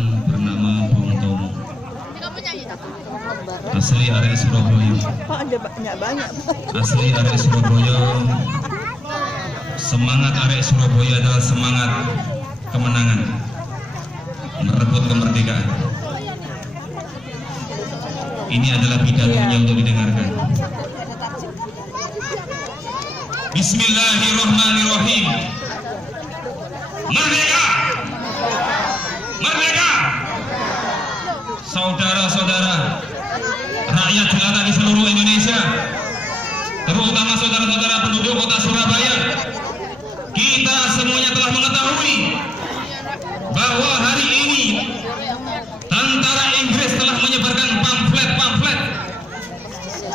seorang bernama Bung Tomo. Asli area Surabaya. Asli area Surabaya. Semangat area Surabaya adalah semangat kemenangan, merebut kemerdekaan. Ini adalah pidatonya untuk didengarkan. Bismillahirrahmanirrahim. Merdeka! Merdeka! Saudara-saudara, rakyat jelata di seluruh Indonesia, terutama saudara-saudara penduduk kota Surabaya, kita semuanya telah mengetahui bahwa hari ini tentara Inggris telah menyebarkan pamflet-pamflet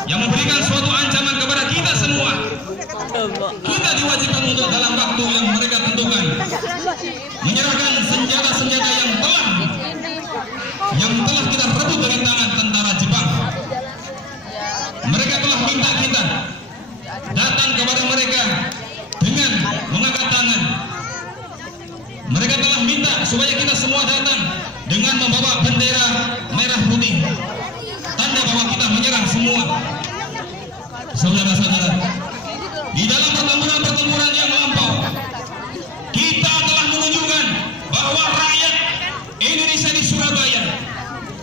yang memberikan suatu ancaman kepada kita semua. Kita diwajibkan untuk dalam waktu yang mereka tentukan menyerahkan senjata-senjata yang telah kita rebut dari tangan tentara Jepang. Mereka telah minta kita datang kepada mereka dengan mengangkat tangan. Mereka telah minta supaya kita semua datang dengan membawa bendera merah putih, tanda bahwa kita menyerah semua. Saudara-saudara, di dalam pertempuran-pertempuran yang melampau, kita telah menunjukkan bahwa rakyat Indonesia di Surabaya,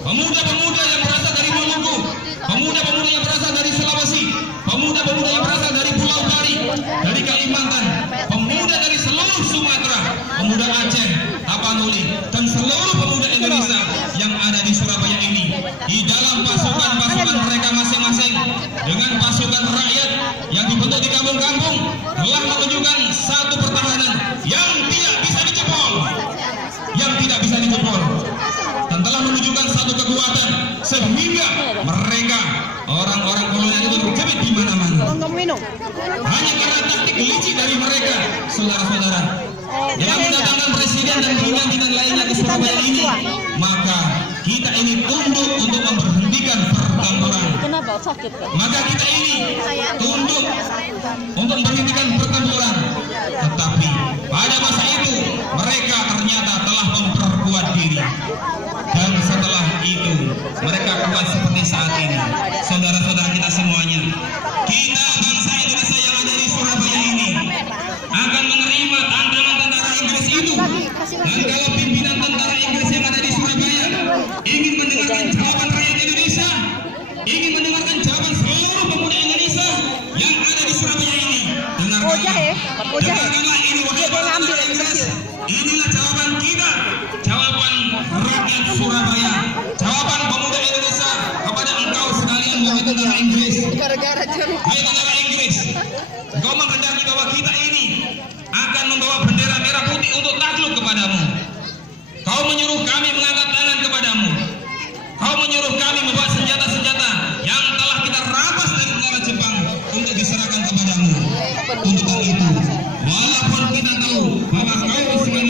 pemuda-pemuda yang berasal dari Maluku, pemuda-pemuda yang berasal dari Sulawesi, pemuda-pemuda yang berasal dari Pulau Bali, dari Kalimantan, pemuda dari seluruh Sumatera, pemuda Aceh, Tapanuli, dan seluruh pemuda Indonesia yang ada di Surabaya ini, di dalam pasukan-pasukan mereka masing-masing, dengan pasukan rakyat yang dibentuk di kampung-kampung, telah menunjukkan satu pertahanan yang tidak bisa dijebol, dan telah menunjukkan satu kekuatan sehingga mereka orang-orang kolonial itu terjepit di mana-mana. Hanya karena taktik licik dari mereka, saudara-saudara, yang mendatangkan presiden dan pimpinan lainnya ke Surabaya ini, maka kita ini tunduk untuk memberhentikan pertempuran. Maka kita ini tunduk untuk memberhentikan pertempuran. Tetapi pada masa itu mereka ternyata telah memperkuat diri, dan setelah itu mereka kuat seperti saat ini. Saudara-saudara kita semuanya, kita bangsa Indonesia yang ada di Surabaya ini akan menerima tantangan tentara Inggris itu. Dan kalau pimpinan tentara Inggris yang ada di Surabaya ingin mendengarkan jawaban rakyat Indonesia, ingin mendengarkan jawaban seluruh pemuda Indonesia yang ada di Surabaya ini, dengarkanlah ini, wahai tentara Inggris. Inilah jawaban kita, jawaban rakyat Surabaya, jawaban pemuda Indonesia kepada engkau sekalian, wahai tentara Inggris. Hai tentara Inggris, engkau menghendaki bahwa kita ini akan membawa bendera merah putih untuk takluk kepadamu. Kau menyuruh kami mengangkat tangan kepadamu. Kau menyuruh kami membawa